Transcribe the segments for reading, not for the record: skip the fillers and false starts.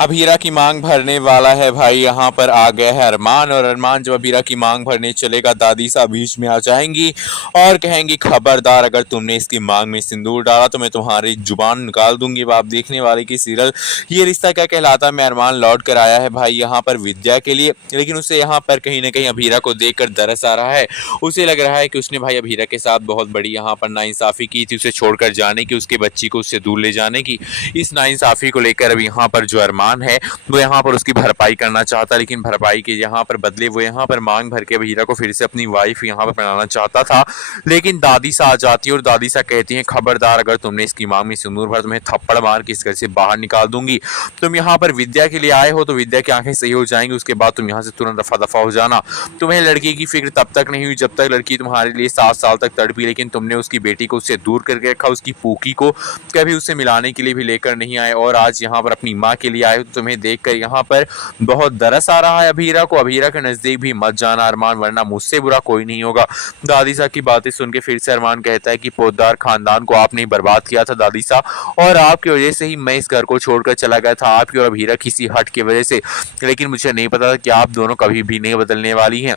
अभीरा की मांग भरने वाला है भाई। यहाँ पर आ गया है अरमान, और अरमान जब अभीरा की मांग भरने चलेगा दादी साहब बीच में आ जाएंगी और कहेंगी खबरदार अगर तुमने इसकी मांग में सिंदूर डाला तो मैं तुम्हारी जुबान निकाल दूंगी। अब आप देखने वाले की सीरियल ये रिश्ता क्या कहलाता है में अरमान लौट कर आया है भाई यहाँ पर विद्या के लिए, लेकिन उसे यहाँ पर कहीं ना कहीं अभीरा को देखकर तरस आ रहा है। उसे लग रहा है कि उसने भाई अभीरा के साथ बहुत बड़ी यहाँ पर नाइंसाफी की थी, उसे छोड़कर जाने की, उसके बच्ची को उससे दूर ले जाने की। इस नाइंसाफी को लेकर अब यहाँ पर जो अरमान है वो यहाँ पर उसकी भरपाई करना चाहता है, लेकिन भरपाई के यहाँ पर बदले वो यहाँ पर मांग भर के हीरा को फिर से अपनी वाइफ यहाँ पर बनाना चाहता था। लेकिन दादी सा आ जाती है और दादी सा कहती है खबरदार अगर तुमने इसकी मांग में सिंदूर भर तुम्हें थप्पड़ मार के इस घर से बाहर निकाल दूंगी। तुम यहाँ पर विद्या के लिए आए हो तो विद्या की आंखें सही हो जाएंगी, उसके बाद तुम यहाँ से तुरंत रफा दफा हो जाना। तुम्हें लड़की की फिक्र तब तक नहीं हुई जब तक लड़की तुम्हारे लिए 7 साल तक तड़पी, लेकिन तुमने उसकी बेटी को उससे दूर करके रखा, उसकी पूकी को कभी उससे मिलाने के लिए भी लेकर नहीं आए, और आज यहाँ पर अपनी माँ के लिए आए हो। तो तुम्हें देखकर यहाँ पर बहुत दरस आ रहा है अभीरा को। अभीरा के नजदीक भी मत जाना अरमान, वरना मुझसे बुरा कोई नहीं होगा। दादी साहब की बातें सुन के फिर से अरमान कहता है कि पोद्दार खानदान को आपने बर्बाद किया था दादी साहब, और आपकी वजह से ही मैं इस घर को छोड़कर चला गया था, आपकी और अभीरा किसी हट की वजह से। लेकिन मुझे नहीं पता था कि आप दोनों कभी भी नहीं बदलने वाली हैं,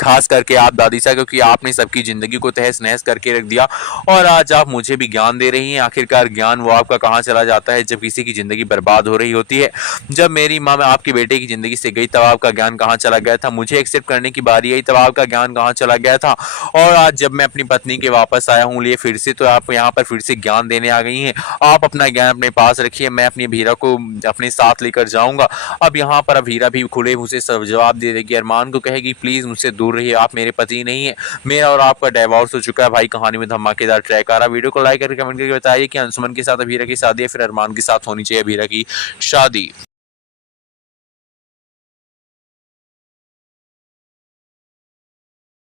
खास करके आप दादी साहब, क्योंकि आपने सबकी जिंदगी को तहस नहस करके रख दिया और आज आप मुझे भी ज्ञान दे रही हैं। आखिरकार ज्ञान वो आपका कहाँ चला जाता है जब किसी की जिंदगी बर्बाद हो रही होती है। जब मेरी माँ में आपके बेटे की जिंदगी से गई तब आपका ज्ञान कहाँ चला गया था, मुझे एक्सेप्ट करने की बारी आई तब आपका ज्ञान कहाँ चला गया था, और आज जब मैं अपनी पत्नी के वापस आया हूँ लिए फिर से, तो आप यहाँ पर फिर से ज्ञान देने आ गई हैं। आप अपना ज्ञान अपने पास रखिए, मैं अपनी अभीरा को अपने साथ लेकर जाऊंगा। अब यहाँ पर अभीरा भी खुले मुँह से सब जवाब दे देगी, अरमान को कहेगी प्लीज मुझसे दूर रहिए, आप मेरे पति नहीं है, मेरा और आपका डिवोर्स हो चुका है। भाई कहानी में धमाकेदार ट्रैक आ रहा। वीडियो को लाइक करके कमेंट करके बताइए कि अंशुमन के साथ अभीरा की शादी है फिर अरमान के साथ होनी चाहिए अभीरा की शादी।